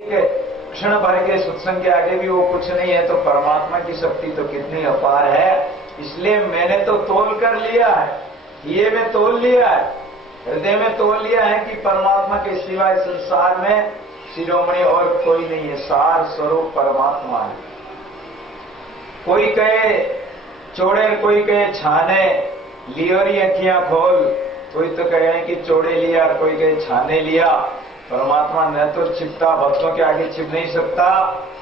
क्षण भर के सत्संग के आगे भी वो कुछ नहीं है, तो परमात्मा की शक्ति तो कितनी अपार है। इसलिए मैंने तो तोल कर लिया है, ये में तोल लिया है, हृदय में तोल लिया है कि परमात्मा के सिवाय संसार में शिरोमणि और कोई नहीं है, सार स्वरूप परमात्मा है। कोई कहे चोड़े, कोई कहे छाने, लियोरी अखियां खोल, कोई तो कहे कि चोड़े लिया, कोई कहे छाने लिया। परमात्मा न तो छिपता, भक्तों के आगे छिप नहीं सकता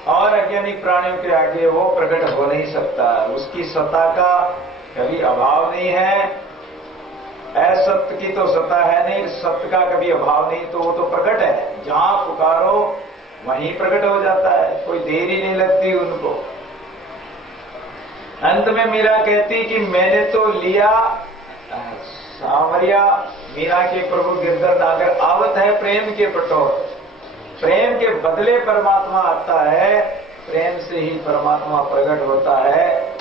और अज्ञानी प्राणियों के आगे वो प्रकट हो नहीं सकता। उसकी सत्ता का कभी अभाव नहीं है, असत्य की तो सत्ता है नहीं, सत्य का कभी अभाव नहीं, तो वो तो प्रकट है। जहां पुकारो वहीं प्रकट हो जाता है, कोई देरी नहीं लगती उनको। अंत में मीरा कहती कि मैंने तो लिया सांवरिया, मीरा के प्रभु गिरधर नागर आवत है प्रेम के पटोर। प्रेम के बदले परमात्मा आता है, प्रेम से ही परमात्मा प्रकट होता है।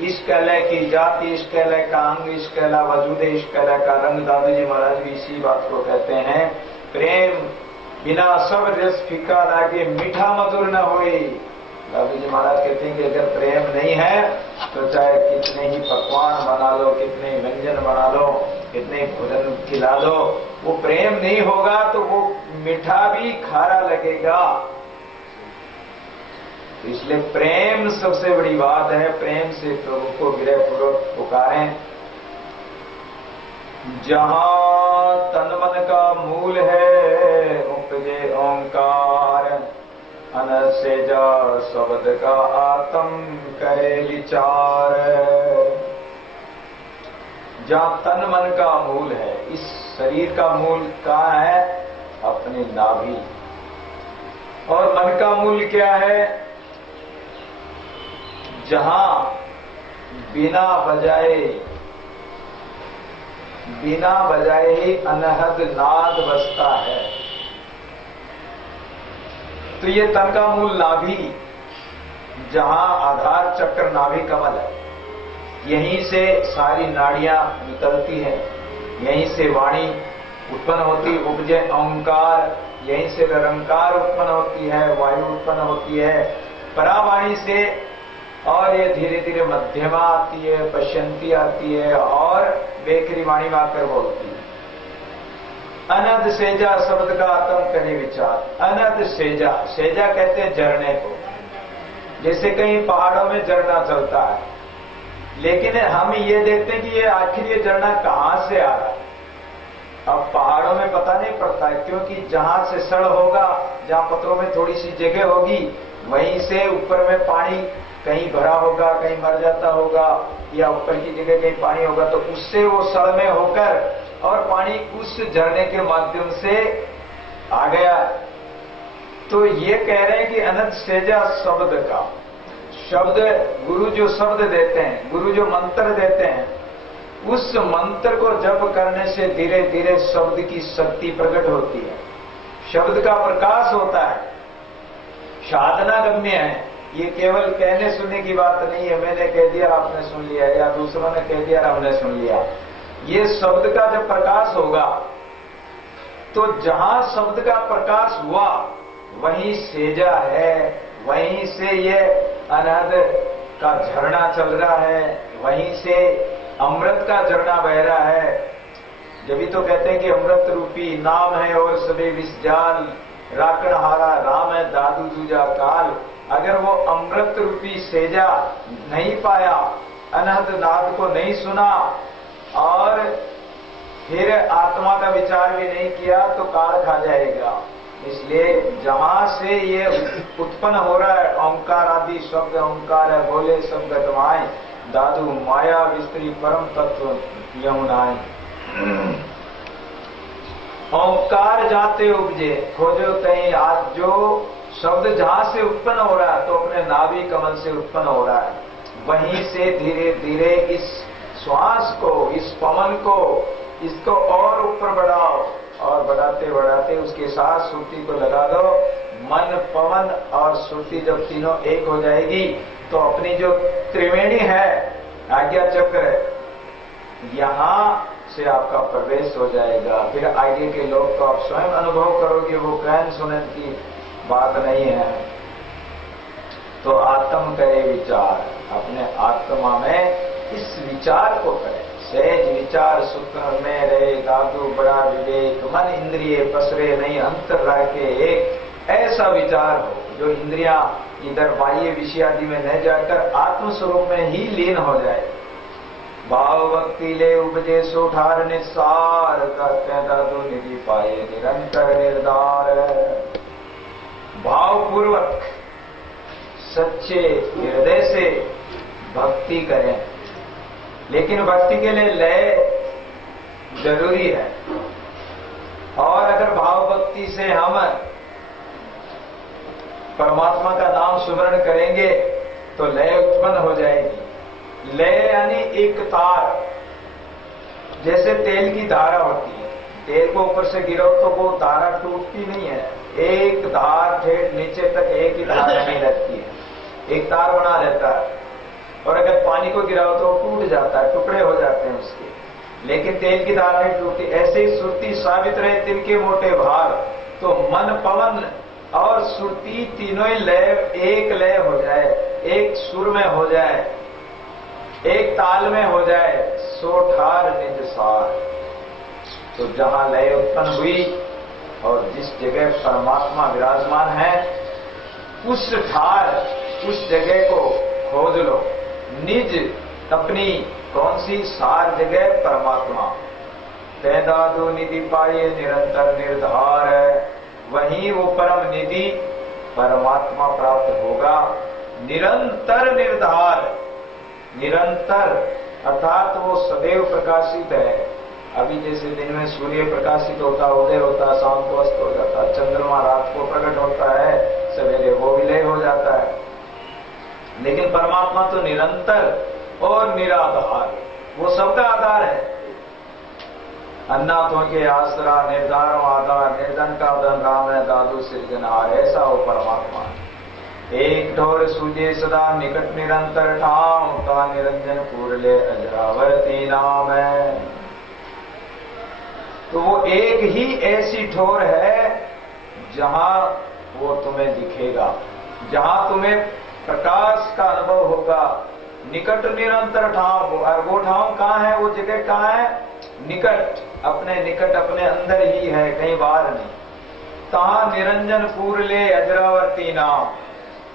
इश्क अलय की जाति, इश्क अलय का अंग, इश्क अलय वजूद, इश्क अलय का रंग। दादू जी महाराज भी इसी बात को कहते हैं, प्रेम बिना सब रस फीका लागे, मीठा मधुर न होए। दादू जी महाराज कहते हैं कि अगर प्रेम नहीं है तो चाहे कितने ही पकवान बना लो, कितने व्यंजन बना लो, कितने भोजन खिला लो, वो प्रेम नहीं होगा तो वो मीठा भी खारा लगेगा। इसलिए प्रेम सबसे बड़ी बात है। प्रेम से प्रभु को विरहपूर्वक पुकारें। जहां तन मन का मूल है, उपजे ओंकार, अनसेजा शब्द का आत्म करे विचार। जहां तन मन का मूल है, इस शरीर का मूल कहाँ है? अपनी नाभि। और मन का मूल क्या है? जहां बिना बजाए ही अनहद नाद बजता है। तो ये तन का मूल नाभि, जहां आधार चक्र नाभि कमल है, यहीं से सारी नाड़ियां निकलती हैं, यहीं से वाणी उत्पन्न होती, उपजे ओंकार, यहीं से निरंकार उत्पन्न होती है, वायु उत्पन्न होती है परावाणी से। और ये धीरे धीरे मध्यमा आती है, पश्यंती आती है और बेकरी वाणी में आकर बोलती है। अनद सेजा शब्द का आत्म करे विचार। अनद सेजा, सेजा कहते हैं झरने को। जैसे कहीं पहाड़ों में झरना चलता है, लेकिन हम ये देखते हैं कि ये आखिर ये झरना कहां से आ रहा है। अब पहाड़ों में पता नहीं पड़ता है, क्योंकि जहां से सड़ होगा, जहां पत्थरों में थोड़ी सी जगह होगी, वहीं से ऊपर में पानी कहीं भरा होगा, कहीं मर जाता होगा, या ऊपर की जगह कहीं पानी होगा, तो उससे वो सड़ में होकर और पानी उस झरने के माध्यम से आ गया। तो ये कह रहे हैं कि अनंत सेजा शब्द का, शब्द गुरु जो शब्द देते हैं, गुरु जो मंत्र देते हैं, उस मंत्र को जप करने से धीरे धीरे शब्द की शक्ति प्रकट होती है, शब्द का प्रकाश होता है, साधना गम्य है। ये केवल कहने सुनने की बात नहीं है, मैंने कह दिया आपने सुन लिया, या दूसरों ने कह दिया हमने सुन लिया। ये शब्द का जब प्रकाश होगा, तो जहां शब्द का प्रकाश हुआ वहीं सेजा है, वहीं से ये अनहद का झरना चल रहा है, वहीं से अमृत का झरना बह रहा है। जब भी तो कहते हैं कि अमृत रूपी नाम है और सभी विष जाल, राकड़ हारा राम है दादू दूजा काल। अगर वो अमृत रूपी सेजा नहीं पाया, अनहद नाद को नहीं सुना और फिर आत्मा का विचार भी नहीं किया, तो काल खा जाएगा। इसलिए जहां से ये उत्पन्न हो रहा है ओंकार आदि शब्द, ओंकार है बोले सब गतवाएं, दादू माया विस्त्री परम तत्व यमुनाएं। ओंकार जाते उपजे, खोजो तई। आज जो शब्द जहां से उत्पन्न हो रहा है, तो अपने नाभि कमल से उत्पन्न हो रहा है, वहीं से धीरे धीरे इस श्वास को, इस पवन को, इसको और ऊपर बढ़ाओ, और बढ़ाते बढ़ाते उसके साथ श्रुति को लगा दो। मन, पवन और श्रुति जब तीनों एक हो जाएगी, तो अपनी जो त्रिवेणी है, आज्ञा चक्र, यहां से आपका प्रवेश हो जाएगा। फिर आगे के लोग तो आप स्वयं अनुभव करोगे, वो कैन सुनत की बात नहीं है। तो आत्म करे विचार, अपने आत्मा में इस विचार को करे। सहज विचार सूत्र में रहे दादू बड़ा विवेक, मन इंद्रिय पसरे नहीं अंतर रह के एक। ऐसा विचार हो जो इंद्रियां इधर बाह्य विषय आदि में न जाकर आत्म स्वरूप में ही लीन हो जाए। भाव भक्ति ले उपजे सो ठार निसार, करते दादू निधि पाए निरंतर निर्धार। भावपूर्वक सच्चे हृदय से भक्ति करें, लेकिन भक्ति के लिए लय जरूरी है। और अगर भाव भक्ति से हम परमात्मा का नाम सुमरण करेंगे तो लय उत्पन्न हो जाएगी। लय यानी एक तार, जैसे तेल की धारा होती है, तेल को ऊपर से गिरो तो वो धारा टूटती नहीं है, एक धार ठेठ नीचे तक एक ही धार नहीं लगती है, एक तार बना रहता है। और अगर पानी को गिराओ तो टूट जाता है, टुकड़े हो जाते हैं उसके, लेकिन तेल की धार नहीं टूटती। ऐसे ही सुरती साबित रहे तिनके मोटे भार, तो मन पवन और सुरती तीनों ही लय एक लय हो जाए, एक सुर में हो जाए, एक ताल में हो जाए, सो ठार निज सार। तो जहां लय उत्पन्न हुई और जिस जगह परमात्मा विराजमान है, उस ठार उस जगह को खोज लो। निज अपनी कौन सी सार जगह? परमात्मा। पैदादो निधि पाए निरंतर निर्धार, वहीं वो परम निधि परमात्मा प्राप्त होगा। निरंतर निर्धार, निरंतर अर्थात वो सदैव प्रकाशित है। अभी जैसे दिन में सूर्य प्रकाशित होता, उदय होता, शाम को अस्त हो जाता, चंद्रमा रात को प्रकट होता है, सवेरे वो विलय हो जाता है। लेकिन परमात्मा तो निरंतर और निराधार, वो सबका आधार है। अन्नाथों के आसरा, निर्धारों आधार, निर्धन का धन राम है दादू सृजनहार, ऐसा वो परमात्मा है। एक ढोर सूझे सदा निकट निरंतर ठाम, का निरंजन पूरले अजरावर्ती नाम है। तो वो एक ही ऐसी ठोर है जहां वो तुम्हें दिखेगा, जहां तुम्हें प्रकाश का अनुभव होगा। निकट निरंतर ठाम, और वो ठाम कहाँ है? वो जगह कहाँ है? निकट, अपने निकट, अपने अंदर ही है, कहीं बाहर नहीं। तहां निरंजन पूरले अजरावर्ती नाम,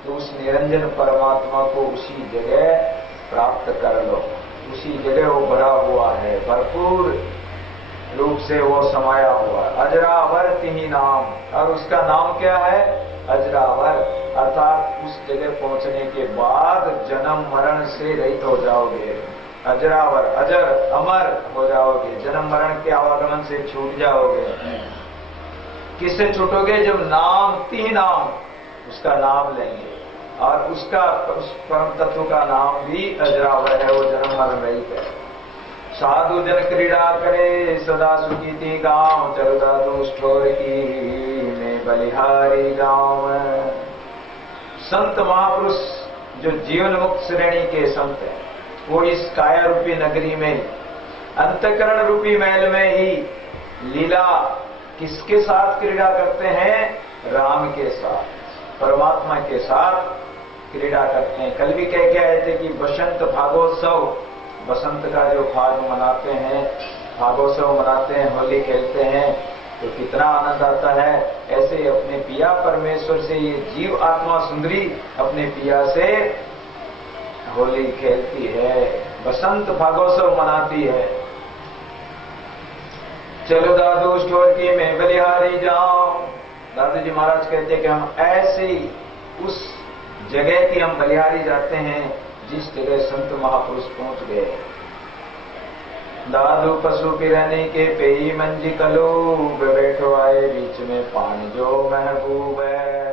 तो उस निरंजन परमात्मा को उसी जगह प्राप्त कर लो। उसी जगह वो भरा हुआ है, भरपूर रूप से वो समाया हुआ है। अजरावर्ती ही नाम, और उसका नाम क्या है? अजरावर, अर्थात उस जगह पहुंचने के बाद जन्म मरण से रहित हो जाओगे। अजरावर, अजर, अमर हो जाओगे, जन्म मरण के आवागमन से छूट जाओगे। किससे छूटोगे? जब नाम, तीन नाम, उसका नाम लेंगे, और उसका, उस परम तत्व का नाम भी अजरावर है, वो जन्म मरण रहित है। साधु जन क्रीड़ा करे सदा सुखी थी गांव, चलता दुष्ट ठोर की में बलिहारी गांव। संत महापुरुष जो जीवन मुक्त श्रेणी के संत हैं, वो इस काया रूपी नगरी में, अंतकरण रूपी महल में ही लीला किसके साथ क्रीड़ा करते हैं? राम के साथ, परमात्मा के साथ क्रीड़ा करते हैं। कल भी कह के आए थे कि बसंत भागोत्सव, बसंत का जो फाग मनाते हैं, भागोत्सव मनाते हैं, होली खेलते हैं, तो कितना आनंद आता है। ऐसे अपने पिया परमेश्वर से ये जीव आत्मा सुंदरी अपने पिया से होली खेलती है, बसंत भागोत्सव मनाती है। चलो दादू स्टोर की मैं बलिहारी जाऊं। दादू जी महाराज कहते कि हम ऐसे ही उस जगह की हम बलिहारी जाते हैं जिस जगह संत महापुरुष पहुंच गए। दादू पशु पिराने के पेई मंजी कलो, बैठो आए बीच में पानी जो महबूब है।